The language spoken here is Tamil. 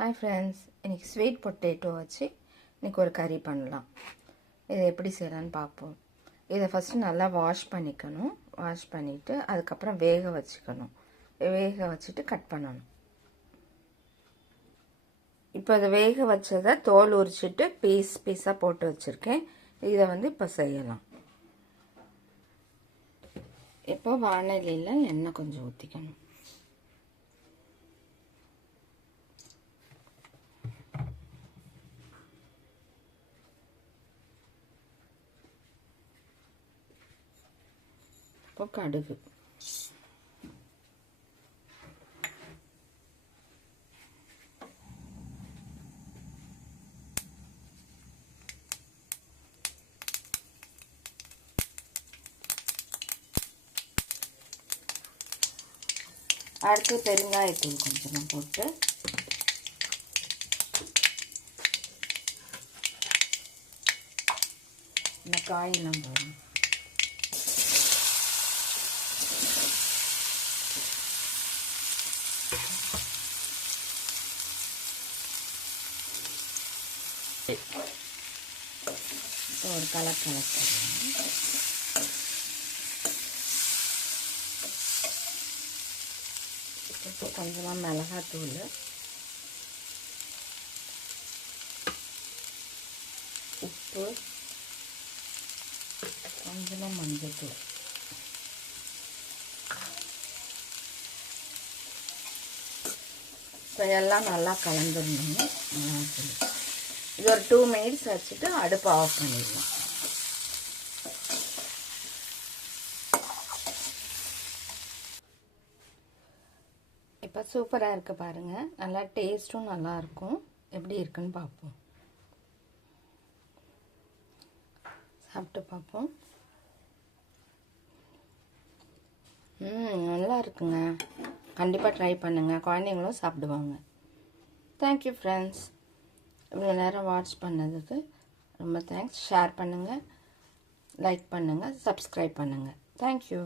Hi friends, இன்னைக்கு ஸ்வீட் பொட்டேட்டோ வச்சு இன்னைக்கு ஒரு கறி பண்ணலாம். இதை எப்படி செய்யலாம்னு பார்ப்போம். இதை ஃபஸ்ட்டு நல்லா வாஷ் பண்ணிக்கணும். வாஷ் பண்ணிவிட்டு அதுக்கப்புறம் வேக வச்சுக்கணும். வேக வச்சுட்டு கட் பண்ணணும். இப்போ அதை வேக வச்சதை தோல் உரிச்சிட்டு பீஸாக போட்டு வச்சுருக்கேன். இதை இப்போ செய்யலாம். இப்போ வானலியில் எண்ணெய் கொஞ்சம் ஊற்றிக்கணும். இப்போ கடுகு, அடுத்து பெருங்காயத்தூள் கொஞ்சம் போட்டு இந்த காயெல்லாம் போடணும். ஒரு கலர் இப்போ கொஞ்சமாக மிளகாத்தூள், உப்பு, கொஞ்சமாக மஞ்சள்தூள், இப்போ எல்லாம் நல்லா கலந்துடணும். இது ஒரு 2 மினிட்ஸ் வச்சுட்டு அடுப்பை ஆஃப் பண்ணிடலாம். இப்போ சூப்பராக இருக்குது பாருங்கள். நல்லா டேஸ்ட்டும் நல்லாயிருக்கும். எப்படி இருக்குன்னு பார்ப்போம். சாப்பிட்டு பார்ப்போம். நல்லா இருக்குங்க. கண்டிப்பாக ட்ரை பண்ணுங்கள். குழந்தைங்களும் சாப்பிடுவாங்க. Thank you friends. இவ்வளோ நேரம் வாட்ச் பண்ணதுக்கு ரொம்ப தேங்க்ஸ். ஷேர் பண்ணுங்கள், லைக் பண்ணுங்கள், சப்ஸ்கிரைப் பண்ணுங்கள். தேங்க்யூ.